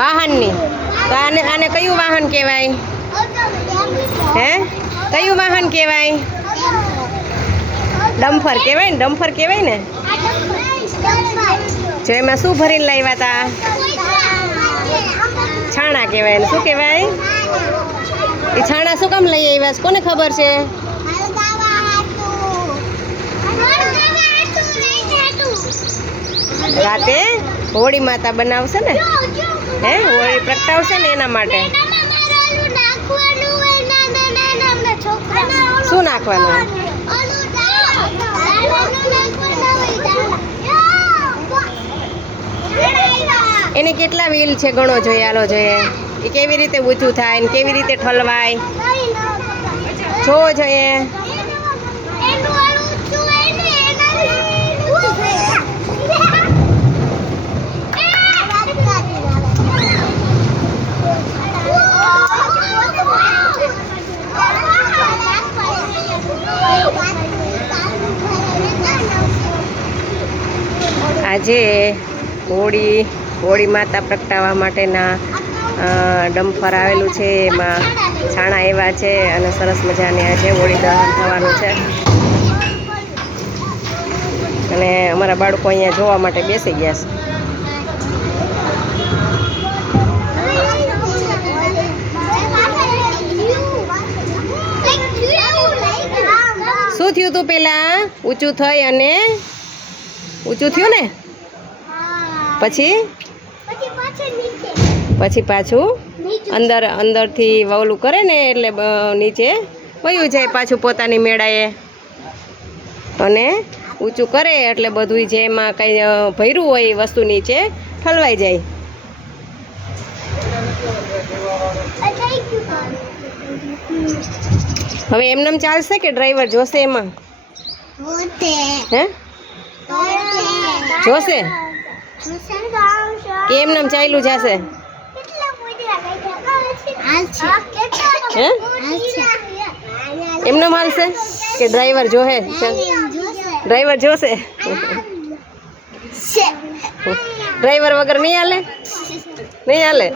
વાહનની. તો આને આને કયું વાહન કહેવાય? હે? કયું વાહન કહેવાય? ડમ્ફર કહેવાય ને? ડમ્ફર કહેવાય ને? જો એમાં શું ભરીને લાવ્યા હતા છાણા કહેવાય ને. શું કહેવાય? એ છાણા શું કામ લઈ આવ્યા છે? કોને ખબર છે? રાતે હોળી માતા બનાવશે ને? હે હોળી પ્રગટાવશે ને એના માટે. શું નાખવાનું? એને કેટલા વ્હીલ છે ગણો જોઈએ આલો જોઈએ. એ કેવી રીતે ઊંચું થાય ને કેવી રીતે ઠલવાય? જોવો જોઈએ. આજે હોળી હોળી માતા પ્રગટાવવા માટેના ડમ્ફર આવેલું છે. એમાં છાણા એવા છે અને સરસ મજાની આજે હોળી દહન થવાનું છે. અને અમારા બાળકો અહીંયા જોવા માટે બેસી ગયા છે. શું થયું તું પેલા? ઊંચું થઈ અને ઊંચું થયું ને? પછી? પછી પાછું અંદર અંદરથી વવલું કરે ને એટલે નીચે? વયું જાય પાછું પોતાની મેળાએ. અને ઊંચું કરે એટલે બધું જેમાં કંઈ ભર્યું હોય એ વસ્તુ નીચે ઠલવાઈ જાય. હવે એમનેમ ચાલશે કે ડ્રાઈવર જોશે એમાં? હે? જોશે? કે એમનેમ ચાલ્યું જશે? એમનો માલશે કે ડ્રાઈવર જોહે? ડ્રાઈવર જોશે? ડ્રાઈવર વગર નહીં હાલે? નહીં હાલે?